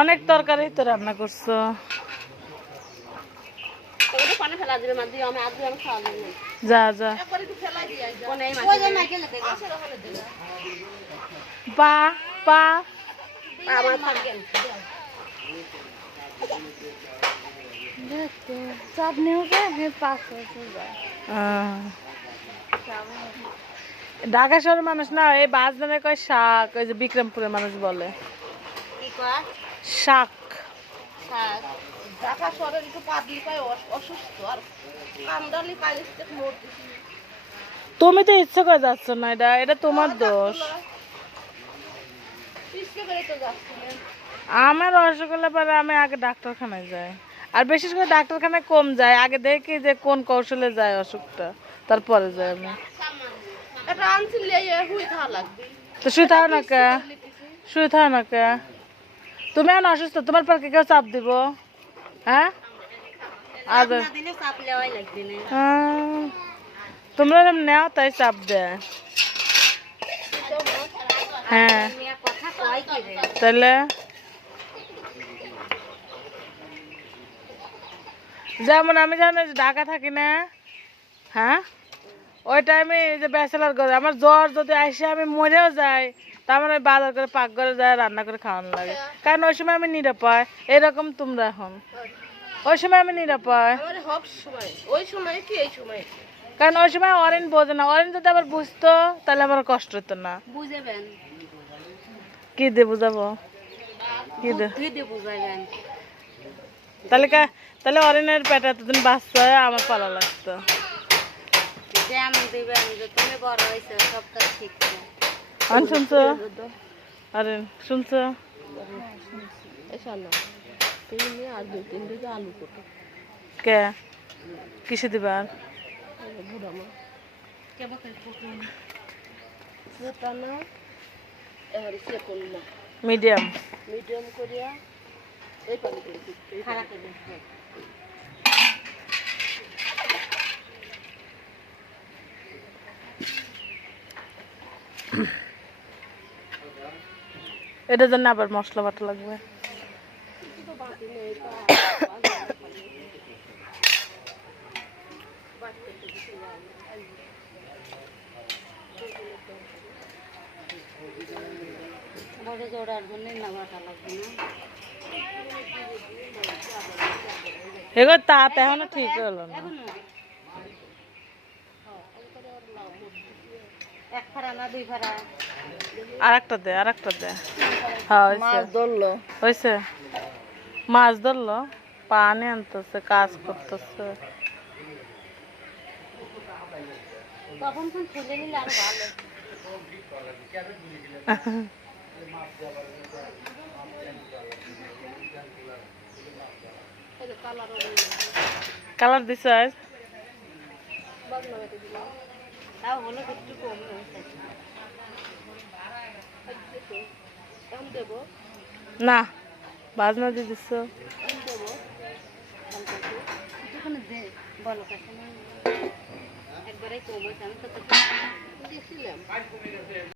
অনেক তরকারি তো রান্না করছো। যা যা পা পা ঢাকা শহরের মানুষ না এই বাজদানে কয় শাক, ওই যে বিক্রমপুরের মানুষ বলে শাক। ঢাকা শহরের একটু পাতলি পায় অসুস্থ আর কামদালি পাইলে তুমি তো ইচ্ছে করে যাচ্ছ না, এটা এটা তোমার দোষ। আমার অসুখ হলে পরে আমি আগে ডাক্তারখানায় যাই, আর বিশেষ করে ডাক্তারখানায় কম যায়, আগে দেখি যে কোন কৌশলে যায় অসুখটা, তারপরে যাই আমি। তো শুয়ে থাকো না কে, শুয়ে থাকো না কে, তুমি এখন অসুস্থ, তোমার পর কেউ চাপ দিব? হ্যাঁ তোমরা নেও তাই চাপ দেয়। হ্যাঁ তাহলে যেমন আমি জানি ঢাকা থাকি না, হ্যাঁ ওই টাইমে যে ব্যাচেলার ঘরে আমার জ্বর যদি আসে আমি মরেও যাই, তার মানে ওই বাজার করে পাকঘরে যায় রান্না করে খাওয়ানো লাগে, কারণ ওই সময় আমি নিরাপয়। এরকম তোমরা এখন, ওই সময় আমি নিরাপয়, কারণ ওই সময় অরেন বোঝে না। অরেন যদি আবার বুঝতো তাহলে আমার কষ্ট হতো না। বুঝাবেন কি দিয়ে বুঝাবো, কি দিয়ে বুঝাবেন? তাহলে তাহলে অরেনের পেটে এতদিন বাচ্চা আমার পালা লাগতো। শুনছো আরে শুনছো কে কিসে দিবার মিডিয়াম মিডিয়াম করিয়া এই পানি এটার জন্য আবার মশলা বাটা লাগবে। এগুলো তাপ এখনো ঠিক হলো না। আর একটা দে, আর একটা দে। হ্যাঁ হয়েছে, মাছ ধরলো, পানি আনতেছে, কাজ করতেছে। কালার দিছ না, বাজনা দিয়ে দিছ। একবারে কম